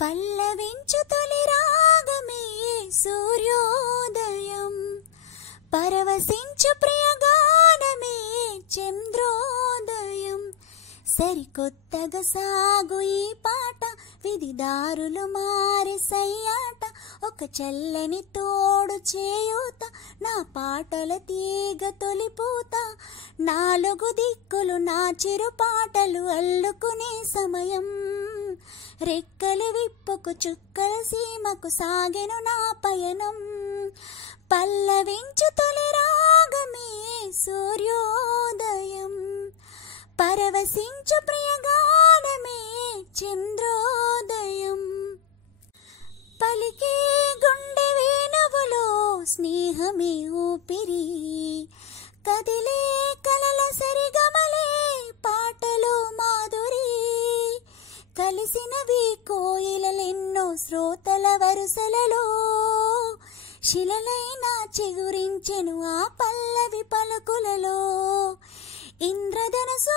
పల్లవించు తొలి రాగమే సూర్యోదయం, పరవశించు ప్రియగానమే చంద్రోదయం. సరికొత్తగా సాగు ఈ పాట, విధిదారులు మారి సయ్యాట, ఒక చల్లని తోడు చేయూత, నా పాటల తీగ తొలిపూత. నాలుగు దిక్కులు నా చిరు పాటలు అల్లుకునే సమయం, రెక్కలు విప్పుకు చుక్కల సీమకు సాగెను నా పయనం. పల్లవించు తొలి రాగమే సూర్యోదయం, పరవశించు ప్రియగానమే చంద్రోదయం. పలికే గుండె వేణువులో స్నేహమే ఊపిరి, కదిలే కలల సరిగమలే పాటలో మాధురి. కలిసినవి కోయిలెన్నో శ్రోతల వరుసలలో, శిలలైనా చిగురించెను ఆ పల్లవి పలుకులలో. ఇంద్రధనుసు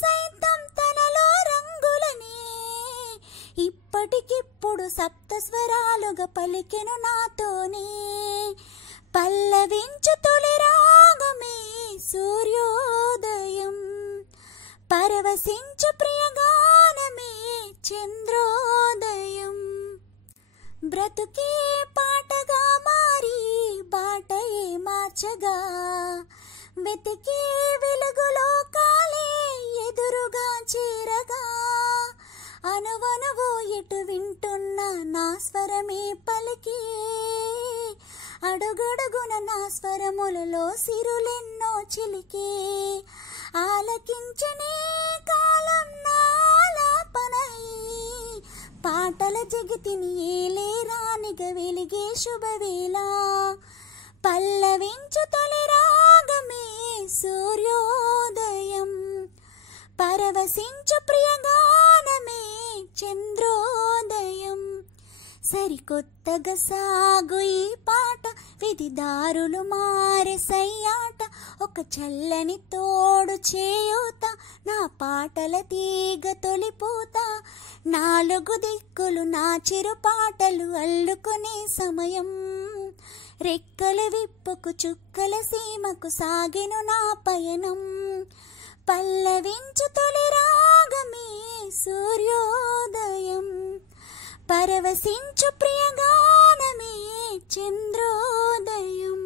సైతం తనలో రంగులనే, ఇప్పటికిప్పుడు సప్త స్వరాలుగా పలికెను నాతోనే. పల్లవించు తొలి రాగమే సూర్యోదయం, పరవశించు ప్రియగానమే చంద్రోదయం. బ్రతుకే పాటగా మారి బాటయే మార్చగా, వెతికే వెలుగులో కాలే ఎదురుగా చేరగా. అనువనువు ఎటు వింటున్నా నా స్వరమే పలికి, అడుగడుగున నా స్వరములలో సిరులెన్నో చిలికి. ఆలకించనే కాలం నాలాపనై, పాటల జగతిని ఏలే రానిగా వెలిగే శుభవేళ. పల్లవించు తొలి రాగమే సూర్యోదయం, పరవశించు ప్రియగానమే చంద్రోదయం. సరికొత్తగా సాగు ఈ పాట, విధిదారులు మారే సయ్యాట, ఒక చల్లని తోడు చేయూత, నా పాటల తీగ తొలిపూత. నాలుగు దిక్కులు నా చిరు పాటలు అల్లుకునే సమయం, రెక్కలు విప్పుకు చుక్కల సీమకు సాగెను నా పయనం. పల్లవించు తొలి రాగమే సూర్యోదయం, పరవశించు ప్రియగానమే చంద్రోదయం.